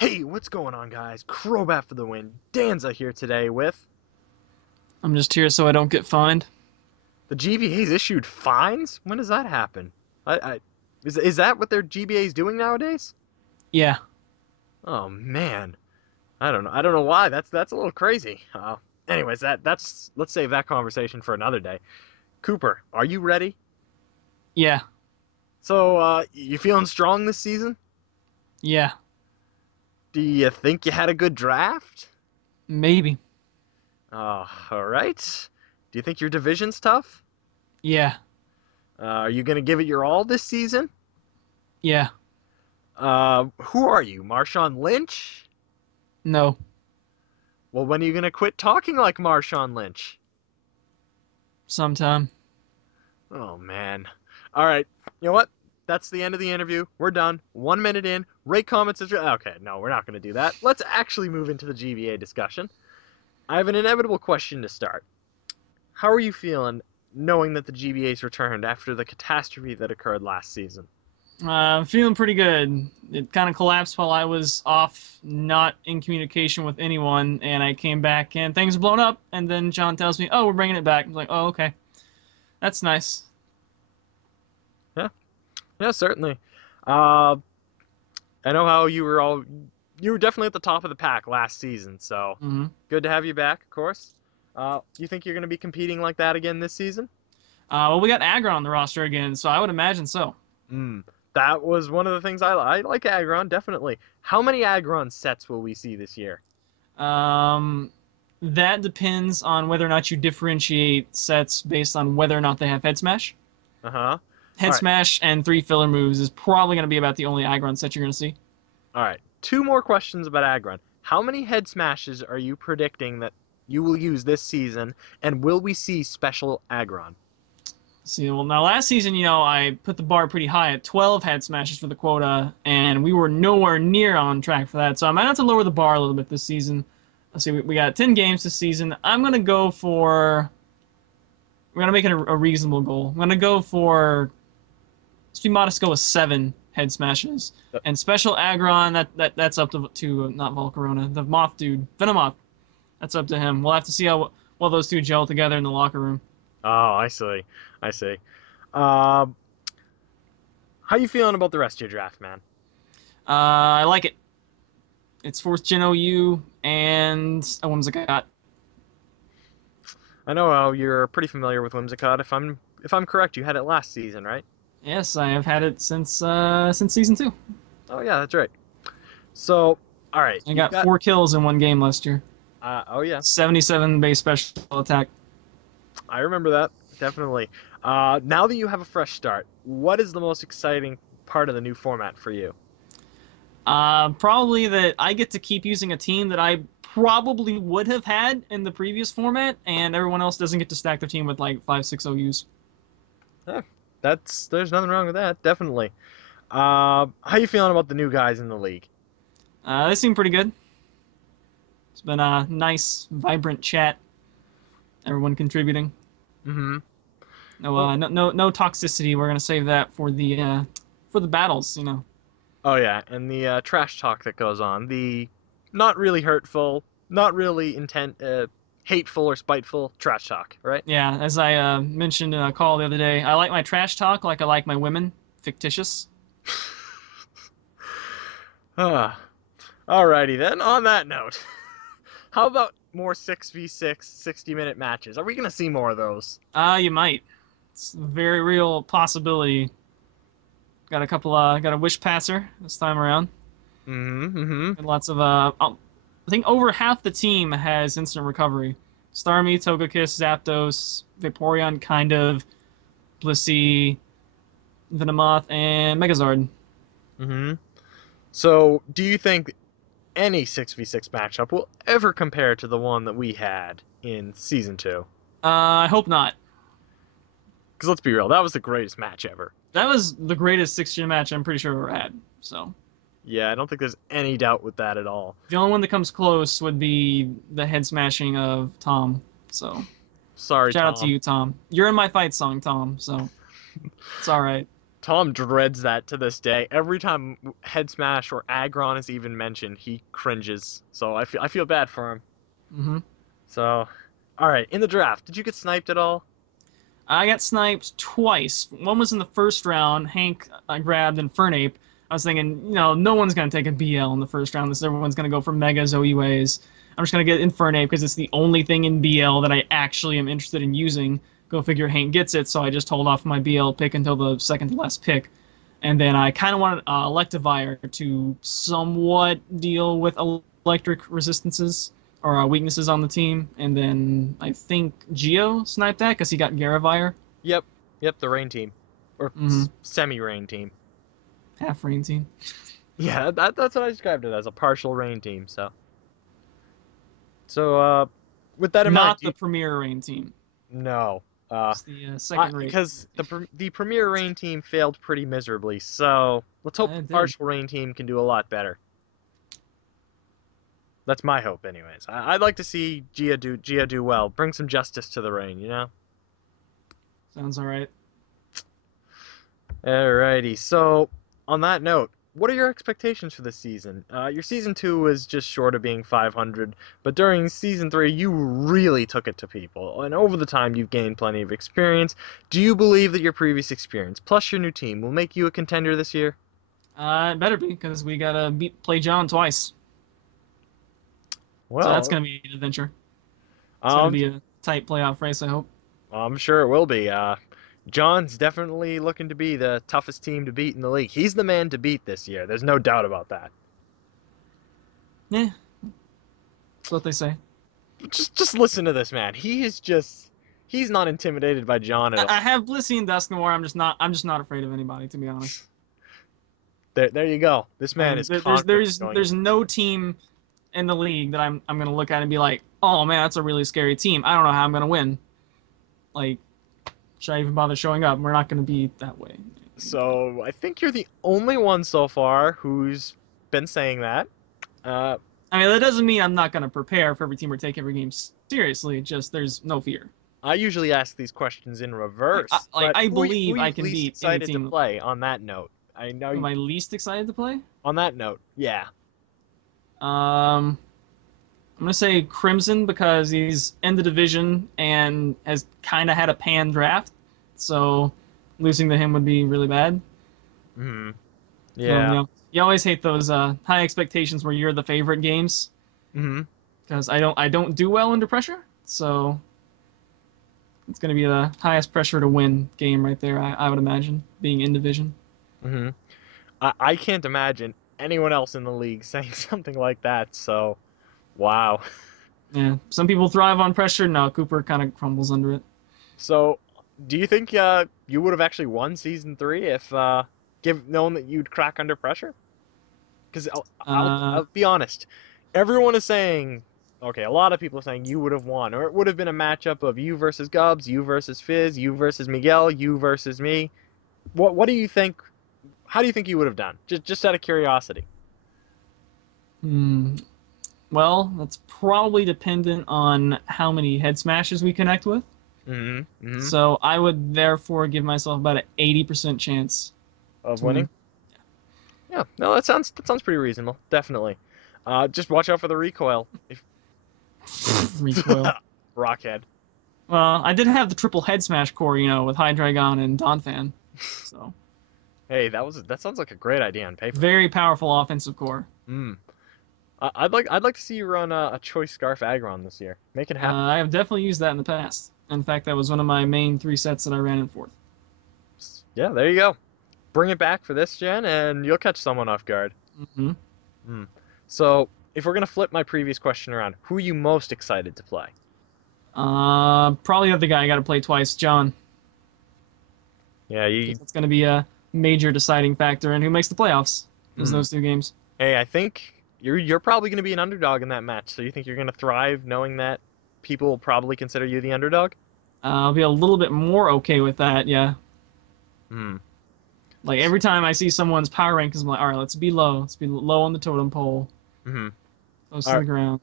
Hey, what's going on, guys? Crobat for the win. Danza here today with I'm just here so I don't get fined. the GBA's issued fines. When does that happen? I is that what their GBA's doing nowadays? Yeah. Oh man, I don't know. I don't know why. That's a little crazy. Anyways, that's let's save that conversation for another day. Cooper, are you ready? Yeah. So, you feeling strong this season? Yeah. Do you think you had a good draft? Maybe. All right. Do you think your division's tough? Yeah. Are you gonna give it your all this season? Yeah. Who are you, Marshawn Lynch? No. Well, when are you gonna quit talking like Marshawn Lynch? Sometime. Oh man. All right. You know what? That's the end of the interview. We're done. 1 minute in. Rate comments. Okay, no, we're not gonna do that. Let's actually move into the GBA discussion. I have an inevitable question to start. How are you feeling knowing that the GBA's returned after the catastrophe that occurred last season? I'm feeling pretty good. It kind of collapsed while I was off, not in communication with anyone, and I came back and things were blown up. And then John tells me, "Oh, we're bringing it back." I'm like, "Oh, okay, that's nice." Yeah, yeah, certainly. Uh, I know how you were definitely at the top of the pack last season, so hmm good to have you back, of course. You think you're going to be competing like that again this season? Well, we got Agra on the roster again, so I would imagine so. Mm, that was one of the things I like Aggron, definitely. How many Aggron sets will we see this year? Um, that depends on whether or not you differentiate sets based on whether or not they have head smash. Uh-huh. All Head right. smash and three filler moves is probably going to be about the only aggron set you're going to see. All right. Two more questions about Aggron. How many head smashes are you predicting that you will use this season, and will we see special Aggron? See, well, now last season, I put the bar pretty high at 12 head smashes for the quota, and we were nowhere near on track for that. So I might have to lower the bar a little bit this season. Let's see, we got 10 games this season. I'm going to go for. We're going to make it a reasonable goal. I'm going to go for. Let's be modest, go with 7 head smashes. And special aggron, that's up to not Volcarona, the Moth dude, Venomoth. That's up to him. We'll have to see how well those two gel together in the locker room. Oh, I see. I see. Um, how you feeling about the rest of your draft, man? I like it. It's fourth gen OU and a Whimsicott. I know you're pretty familiar with Whimsicott. If I'm correct, you had it last season, right? Yes, I have had it since season 2. Oh yeah, that's right. So, all right, I you've got got 4 kills in one game last year. oh yeah, 77 base special attack. I remember that definitely. Now that you have a fresh start, what is the most exciting part of the new format for you? Probably that I get to keep using a team that I probably would have had in the previous format, and everyone else doesn't get to stack their team with like 5, 6 OUs. Yeah, there's nothing wrong with that, definitely. How you feeling about the new guys in the league? They seem pretty good. It's been a nice, vibrant chat. Everyone contributing. Mm-hmm. No, Well, no toxicity. We're gonna save that for the battles. oh yeah, and the trash talk that goes on, the not really hurtful, not really hateful or spiteful trash talk, right? Yeah, as I mentioned in a call the other day, I like my trash talk like I like my women, fictitious. Ah, alrighty then. On that note, how about more 6v6 60-minute matches? Are we gonna see more of those? You might. It's a very real possibility. Got a wish passer this time around. Mm-hmm. Mm-hmm. And lots of I think over half the team has instant recovery. Starmie, Togekiss, Zapdos, Vaporeon, kind of, Blissey, Venomoth, and Megazord. Mm-hmm. So, do you think any 6v6 matchup will ever compare to the one that we had in season two? I hope not. Because let's be real, that was the greatest match ever. That was the greatest 6-gen match I'm pretty sure we ever had. So Yeah, I don't think there's any doubt with that at all. the only one that comes close would be the head smashing of Tom. So Sorry, shout out to Tom. you, Tom. You're in my fight song, Tom. So it's all right. Tom dreads that to this day. Every time Head Smash or Aggron is even mentioned, he cringes. So I feel bad for him. Hmm. So, all right, in the draft, did you get sniped at all? I got sniped twice. One was in the first round. Hank grabbed Infernape. I was thinking, no one's going to take a BL in the first round. Everyone's going to go for Megas, OUAs. I'm just going to get Infernape because it's the only thing in BL that I actually am interested in using. Go figure Hank gets it, so I just hold off my BL pick until the second to last pick. And then I kind of wanted Electivire to somewhat deal with electric resistances or weaknesses on the team. And then I think Geo sniped that because he got Garavire. Yep, yep, the rain team, or Mm-hmm. semi-rain team. Half rain team. Yeah, that's what I described it as, a partial rain team. So with that in mind, Not the premier rain team. no, It's the second rate. because the premier rain team failed pretty miserably. So let's hope the It did. partial rain team can do a lot better. That's my hope, anyways. I'd like to see Gia do well, bring some justice to the rain, you know. Sounds all right. Alrighty. So on that note, what are your expectations for this season? Your season 2 was just short of being 500, but during season 3, you really took it to people, and over the time, you've gained plenty of experience. Do you believe that your previous experience, plus your new team, will make you a contender this year? It better be because we gotta play John twice, so that's Well, gonna be an adventure. It's gonna um, be a tight playoff race, I hope. I'm sure it will be. John's definitely looking to be the toughest team to beat in the league. He's the man to beat this year. There's no doubt about that. Yeah, that's what they say. Just listen to this man. He's not intimidated by John at I all. have Blissey and Dusknoir. I'm just not afraid of anybody, to be honest. There you go. This man is There's conquering there's going there's into. no team in the league that I'm gonna look at and be like, oh man, that's a really scary team. I don't know how I'm gonna win. Like, should I even bother showing up? We're not gonna be that way. So I think you're the only one so far who's been saying that. Uh, I mean, that doesn't mean I'm not gonna prepare for every team or take every game seriously. Just there's no fear. I usually ask these questions in reverse, Like but I who believe are I you can least beat any excited to team. play on that note? I know Who am you, I least excited to play? on that note, yeah. Um, I'm gonna say Crimson because he's in the division and has kind of had a pan draft, so losing to him would be really bad. Hmm. So Yeah. you always hate those high expectations where you're the favorite games Hmm. because I don't do well under pressure. So it's gonna be the highest pressure to win game right there. I would imagine being in division. Hmm. I can't imagine anyone else in the league saying something like that. So, wow. Yeah, some people thrive on pressure. No, Cooper kind of crumbles under it. So, do you think you would have actually won season 3 if give known that you'd crack under pressure? Because Uh, I'll be honest, everyone is saying, okay, a lot of people are saying you would have won, or it would have been a matchup of you versus Gubs, you versus Fizz, you versus Miguel, you versus me. What do you think? How do you think you would have done? Just out of curiosity. hmm. Well, that's probably dependent on how many head smashes we connect with. Hmm. Hmm. So I would therefore give myself about an 80% chance Of to win. winning. Yeah, no, that sounds pretty reasonable. Definitely. Just watch out for the recoil. If Recoil. Rockhead. Well, I did have the triple head smash core, with Hydreigon and Donphan. So Hey, that sounds like a great idea on paper. very powerful offensive core. Mm. I'd like to see you run a choice scarf Aggron this year. Make it happen. I have definitely used that in the past. In fact, that was one of my main 3 sets that I ran in fourth. Yeah, there you go. Bring it back for this gen, and you'll catch someone off guard. Hmm. Hmm. So, if we're gonna flip my previous question around, who are you most excited to play? Probably the other guy I got to play twice, John. Yeah, Because that's going to be a major deciding factor in who makes the playoffs. Is Hmm. those 2 games. Hey, I think you're probably gonna be an underdog in that match. So you think you're gonna thrive knowing that people will probably consider you the underdog? I'll be a little bit more okay with that, yeah. Hmm. Like every time I see someone's power rankings, I'm like, all right, let's be low. Let's be low on the totem pole, Hmm. close All to right. the ground.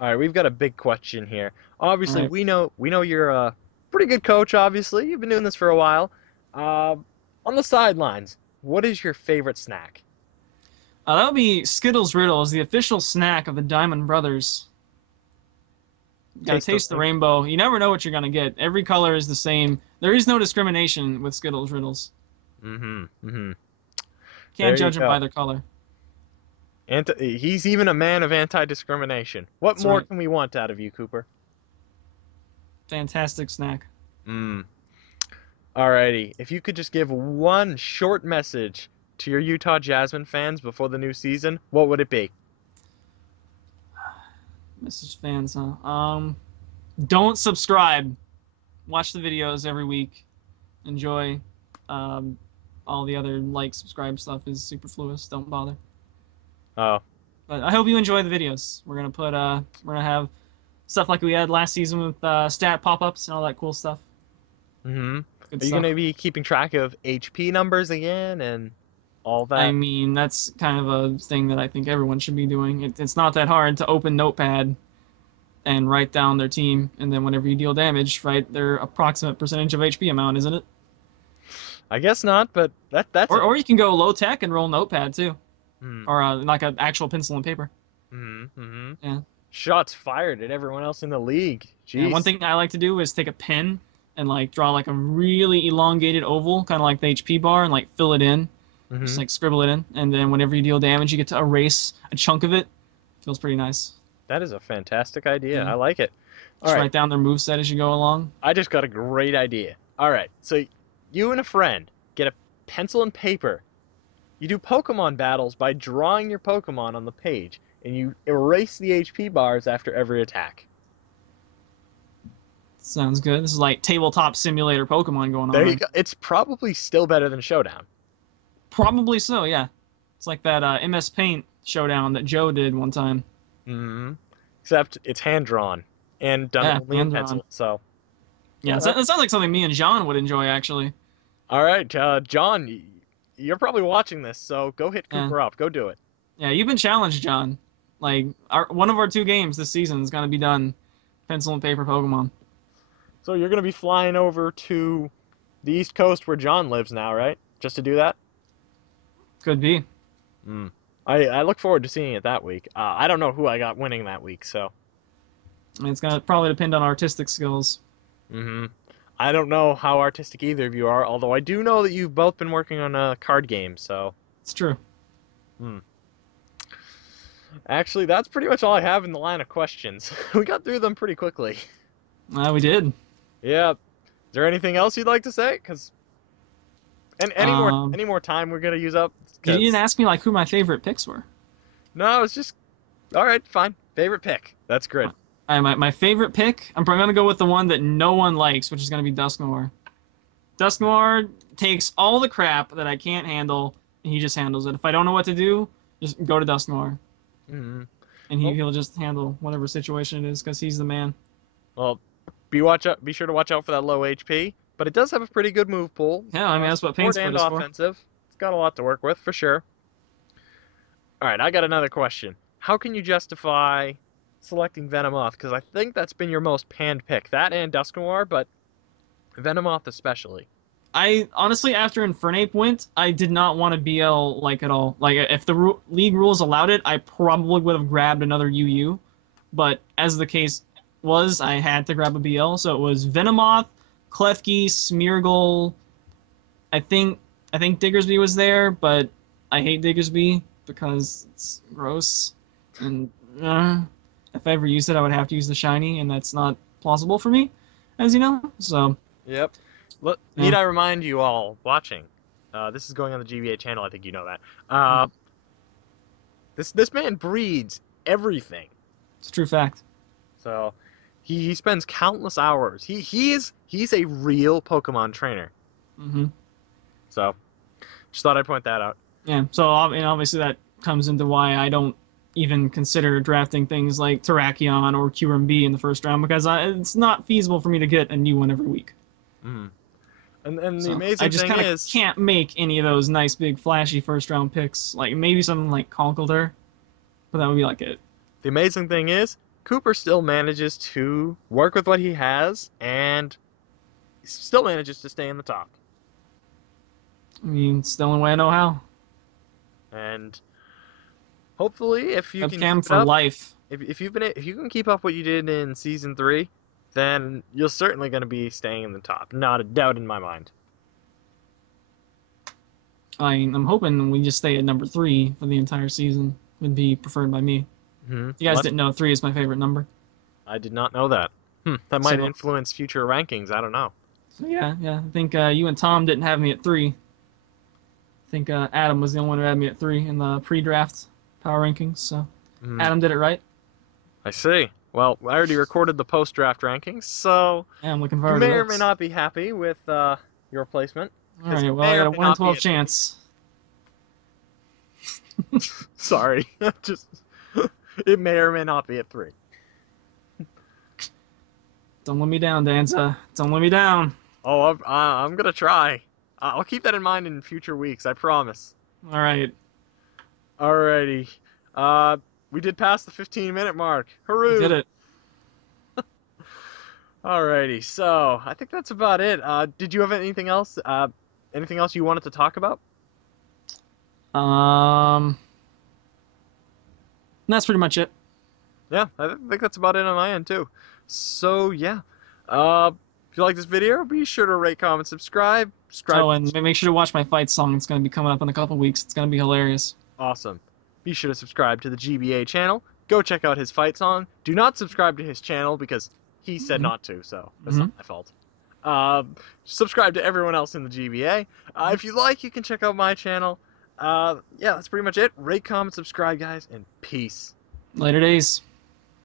All right, we've got a big question here. All Obviously, right. we know you're a pretty good coach. Obviously, you've been doing this for a while. Uh, On the sidelines, what is your favorite snack? That would be Skittles Riddles, the official snack of the Diamond Brothers. You gotta Taste the taste the rainbow. You never know what you're gonna get. Every color is the same. There is no discrimination with Skittles Riddles. Mm-hmm. Mm-hmm. Can't There you judge them by go. their color. He's even a man of anti-discrimination. What That's more right. can we want out of you, Cooper? Fantastic snack. Mm. Alrighty. If you could just give one short message to your Utah Jasmine fans before the new season, what would it be? Message fans, huh? Don't subscribe. Watch the videos every week. Enjoy. Um, all the other like, subscribe stuff is superfluous. Don't bother. Oh. But I hope you enjoy the videos. We're gonna have stuff like we had last season with stat pop-ups and all that cool stuff. Mm-hmm. Good Are you stuff. gonna be keeping track of HP numbers again and all I that? mean, that's kind of a thing that I think everyone should be doing. It's not that hard to open Notepad and write down their team, and then whenever you deal damage, write their approximate percentage of HP amount, isn't it? I guess not, but that's a. Or you can go low tech and roll Notepad too, Mm, or like an actual pencil and paper. mm-hmm. Yeah. Shots fired at everyone else in the league. And one Jeez. thing I like to do is take a pen and like draw like a really elongated oval, kind of like the HP bar, and like fill it in, just Mm-hmm. like scribble it in, and then whenever you deal damage, you get to erase a chunk of it. Feels pretty nice. That is a fantastic idea. Yeah. I like it. All Just right. write down their moveset as you go along. I just got a great idea. All right. So you and a friend get a pencil and paper. You do Pokemon battles by drawing your Pokemon on the page, and you erase the HP bars after every attack. Sounds good. This is like tabletop simulator Pokemon going on, There you right? go. It's probably still better than Showdown. Probably so, yeah. It's like that MS Paint showdown that Joe did one time. Mm-hmm. Except it's hand drawn and done Yeah, only in hand drawn. pencil. So Yeah, yeah. that sounds like something me and John would enjoy, actually. All right, John, you're probably watching this, so go hit Yeah, Cooper up. Go do it. yeah. You've been challenged, John. Like one of our 2 games this season is gonna be done pencil and paper Pokemon. So you're gonna be flying over to the East Coast where John lives now, right? Just to do that? Could be. Mm. I look forward to seeing it that week. I don't know who I got winning that week, so. It's gonna probably depend on artistic skills. Hmm. I don't know how artistic either of you are, although I do know that you've both been working on a card game, so. It's true. Hmm. Actually, that's pretty much all I have in the line of questions. We got through them pretty quickly. We did. Yeah. Is there anything else you'd like to say? Cause and Um, any more time we're gonna use up? you 'Cause- didn't ask me like who my favorite picks were. no, it's just all right. Fine. Favorite pick. That's good. My favorite pick, I'm probably gonna go with the one that no one likes, which is gonna be Dusknoir. Dusknoir takes all the crap that I can't handle, and he just handles it. If I don't know what to do, just go to Dusknoir, Hmm. and Well, he'll just handle whatever situation it is, because he's the man. well, be sure to watch out for that low HP, but it does have a pretty good move pool. Yeah, I mean that's what Paint Support Split and is for. offensive. It's got a lot to work with for sure. All right, I got another question. How can you justify selecting Venomoth? Because I think that's been your most panned pick. That and Dusknoir, but Venomoth especially. I honestly, after Infernape went, I did not want to BL like at all. Like if the league rules allowed it, I probably would have grabbed another UU, but as the case was, I had to grab a BL. So it was Venomoth, Klefki, Smeargle. I think Diggersby was there, but I hate Diggersby because it's gross. And if I ever used it, I would have to use the shiny, and that's not plausible for me, as you know. So Yep. Need I remind you all watching? This is going on the GBA channel. I think you know that. This man breeds everything. it's a true fact. So he spends countless hours. He's a real Pokemon trainer. Hmm. So just thought I'd point that out. Yeah. So obviously that comes into why I don't even consider drafting things like Terrakion or QMB in the first round because it's not feasible for me to get a new one every week. Mm. And the So I amazing just thing kind of is, can't make any of those nice big flashy first round picks. Like maybe something like Conkeldurr, but that would be like it. the amazing thing is, Cooper still manages to work with what he has and still manages to stay in the top. I mean, it's the only way I know how. And hopefully, if you can Webcam keep it for up, life. if you can keep up what you did in season 3, then you're certainly going to be staying in the top. Not a doubt in my mind. I'm hoping we just stay at number 3 for the entire season. Would be preferred by me. Hmm. If you guys didn't know, 3 is my favorite number. I did not know that. That might So, influence future rankings. I don't know. so yeah, yeah. I think you and Tom didn't have me at 3. I think Adam was the only one who had me at 3 in the pre-draft power rankings. So Hmm. Adam did it right. I see. Well, I already recorded the post-draft rankings, so Yeah, I'm looking you forward to may or may this. not be happy with your placement, All because it right. Well, may I or got a may 1 in not be 12 at 3. chance. Sorry, just it may or may not be at 3. Don't let me down, Danza. Don't let me down. Oh, I'm gonna try. I'll keep that in mind in future weeks. I promise. All right. Alrighty. We did pass the 15-minute mark. We did Hooray! it. Alrighty. So I think that's about it. Did you have anything else? Anything else you wanted to talk about? Um, that's pretty much it. Yeah, I think that's about it on my end too. So yeah. If you like this video, be sure to rate, comment, subscribe. Subscribe. Oh, and make sure to watch my fight song. It's going to be coming up in a couple weeks. It's going to be hilarious. Awesome. Be sure to subscribe to the GBA channel. Go check out his fight song. Do not subscribe to his channel because he said Mm-hmm. not to, so that's Mm-hmm. not my fault. Subscribe to everyone else in the GBA. If you like, you can check out my channel. Yeah, that's pretty much it. Rate, comment, subscribe, guys, and peace. Later days.